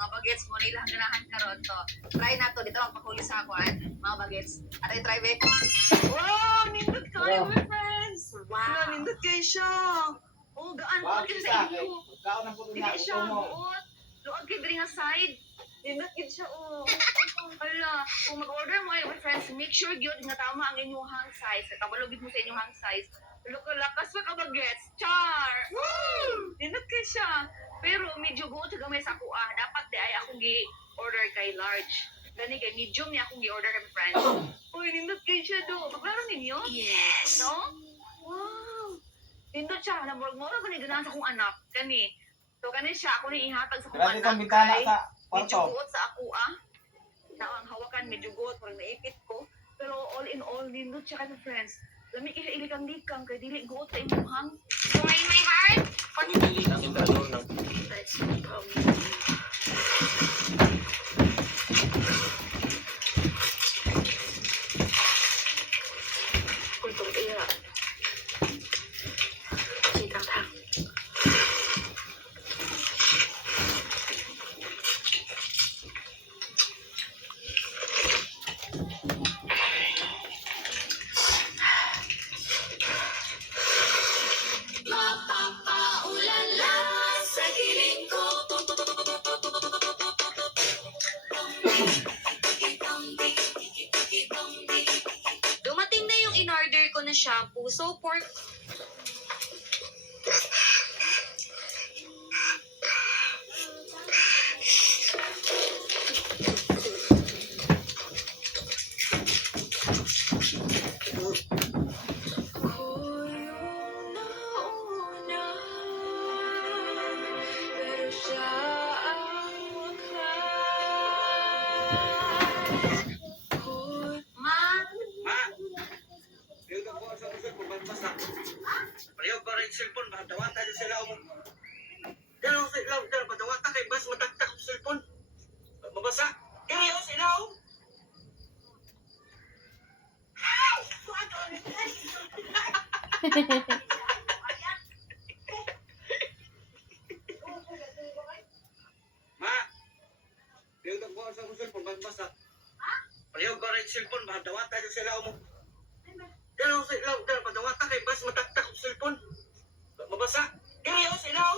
mga bagets mo na ilang ganahan karon to. Try na to dito magpakuli sa ako mga bagets. At try be. Wow, nindot kayo my friends. Wow, nindot kayo siya. Oh, gaan Wow, ko isa. sa inyo. Kaon na po Hindi na siya uto mo. buot. Luag kay diri nga side. Nindot gid siya oh. Hala, kung mag-order mo ay my friends, make sure gyud nga tama ang inyong hang size. Kabalo gid mo sa inyong hang size. Lakas pa ka bagets. Char. Woo! Nindot kay siya. Pero medyo buot sa gamay sa kuha. Dapat di ay akong gi-order kay large. Gani kay medium niya akong gi-order kay friends. Uy, nindot kay siya do. Maglaro ninyo? Yes. No? Wow. Nindot siya. Namurag-murag ko ni ganahan sa akong anak. Kani. So, kani siya. Ako ni ihatag sa akong Grabe anak. kang bintana Kay sa medyo kwarto. buot sa ako na ang hawakan medyo buot. Parang naipit ko. Pero all in all, nindot siya kay friends. Lami kaya ilikang-likang kay dili guot sa inyong hang. Join my heart. Pagpili ang emperador ng Let's come. Untuk iya. Kita tak. Mapapaulala sa giling ko. Dumating na yung in-order ko na shampoo. So, Ma, Ma! Yung ka po sa usul po, basta. Palihog ba rin cellphone, madawat tayo sila mo. Dalaw sa ilaw, dalaw, madawat kay bas matagtak sa cellphone. Mabasa? Kaya yung sa ilaw. Ma! Yung ka po sa usul po, basta. Palihog ba rin cellphone, madawat tayo sila mo. Dalaw sa ilaw, dalaw, madawat kay bas matagtak sa cellphone. Mabasa? Kaya yung sa ilaw.